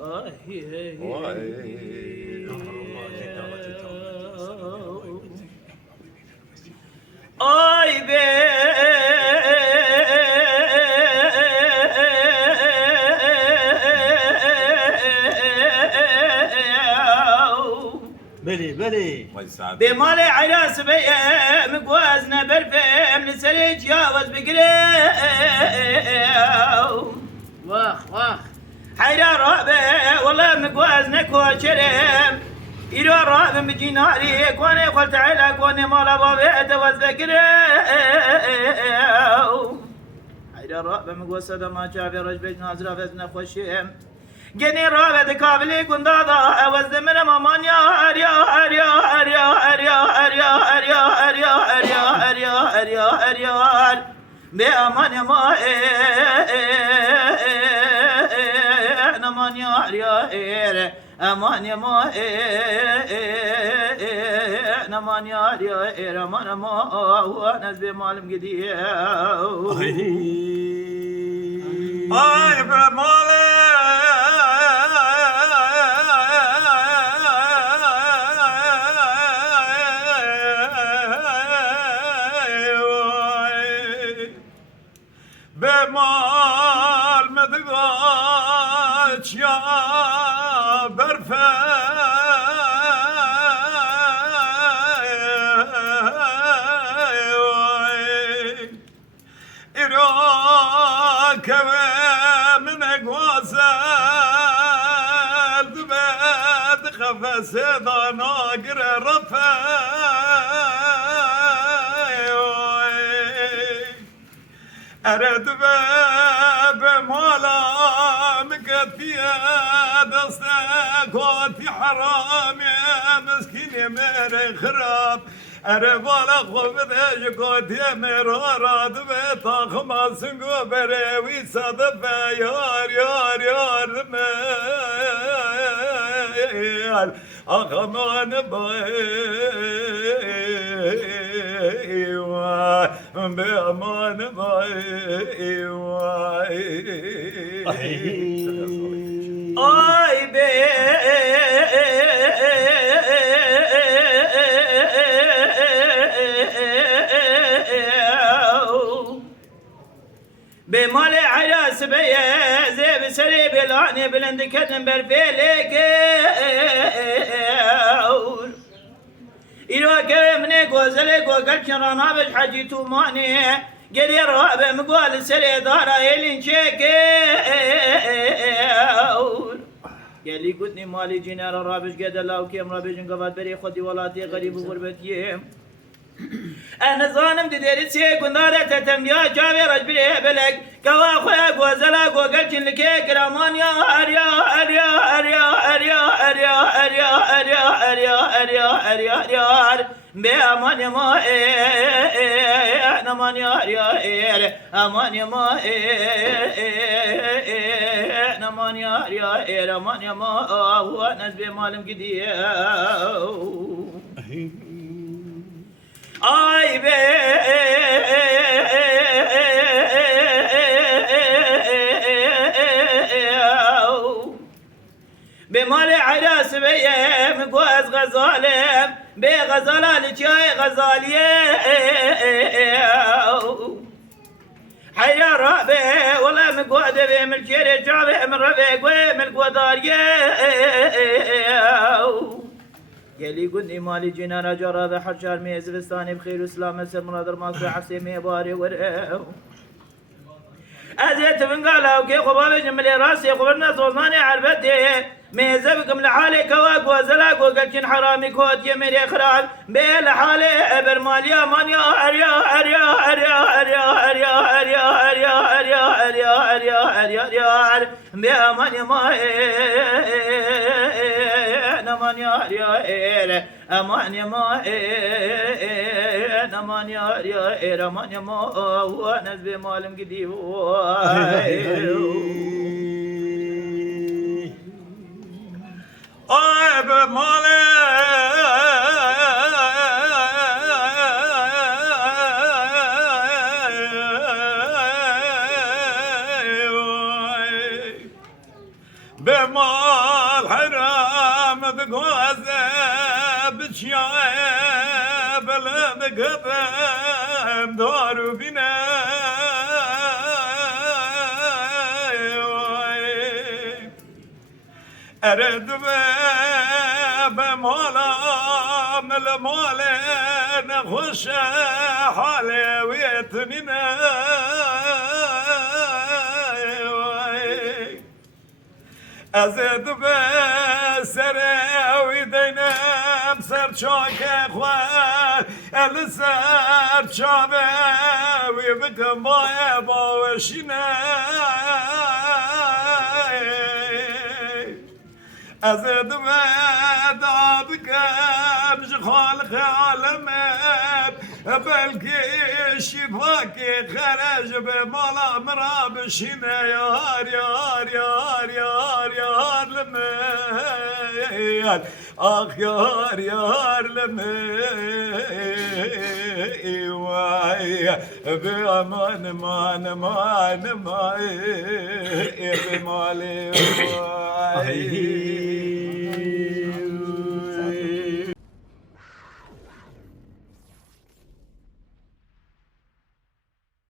Ay be بله بله بمال عراس بيم قوازنا بالفم لسريج ياوز بقري واخ واخ حيرا رابع والله مقوازنا كوشرم إلو رابع مجيناري كواني قلت عيلا كواني مالا بابي أتوز بقري حيرا رابع مقوصة ما شافي رجبت نازرة فزنا خوشيم جني رابع دكابلي كندادا أوز من مامان يا أريا أريا أريا أريا أريا أريا أريا أريا أريا أريا أريا بأمان يا ما أمان يا أريا أمان يا ما أمان يا أريا أمان ما هو ناس بمالم قديم ay be male be mal medgaç ya berfe İrak من غوازل دبد خفس دانا گر رفع ارد به مالا مقتیه دست قاتی حرامی مسکین میره خراب اره بالا خوب دیش قاتی میرا راد به تاخم سنگو بره وی صدفه یار یار یار میل آخمان بای به امان بای Ay be بمال عراس بيا زي بسري بلاني بلند كتن برفيلك إلو كمني غوزلك وقلت رانا بش حجي توماني قري رابع مقول سري دارا يلين شيك قال لي قلتني مالي جينا رابش قد الله وكيم رابش انقفت بري خدي ولاتي غريب وغربتي أنا ظالم ديري سيك ونارة تتميا جابي رجبري بلك كوا خويا غوزلا غوغلت لك كرامان يا أريا أريا أريا أريا أريا أريا أريا أريا أريا أريا أريا بأمان يا ما أمان يا أريا أمان يا ما أمان يا أريا أمان يا ما هو ناس بمالم قديم Ay be بمال عراس بيم قواز غزالم بغزالة جاي غزالية حيا رابع والله مقعد بهم الجيري جابه من ربيع وين القدارية قال لي قلني مالي جينا رجا رابع حجار ميز فستاني بخير وسلامة سر مناظر مصر عفسي ميباري ورقو أزيت من قالا وكي خبابي جملي راسي خبرنا صوصاني عربتي ميزة بكم لحالي كواك وزلاك وقلتين حرامي كوت يميري خرال بي لحالي برماليا مانيا أريا أريا أريا أريا أريا أريا أريا أريا أريا أريا أريا أريا بي أمانيا ما أمانيا أريا أمانيا ما أمانيا أريا أمانيا ما هو نزبي مالم قديم ay be male بمال حرام بقوازه بشياء بلد قدم دارو بنا أرد بمالا من المال نخش حالي ويتنينا أزد بسري ويدينم سر شاك خوان السر شابه ويبكم باي باوشينا أزد بدابكم جخال خالمت بلكي شفاكي خرج بمالا مرابشينا يار يار يار يار يار لميال آخ يار يار لميال واي بأمان مان مان ماي بمالي واي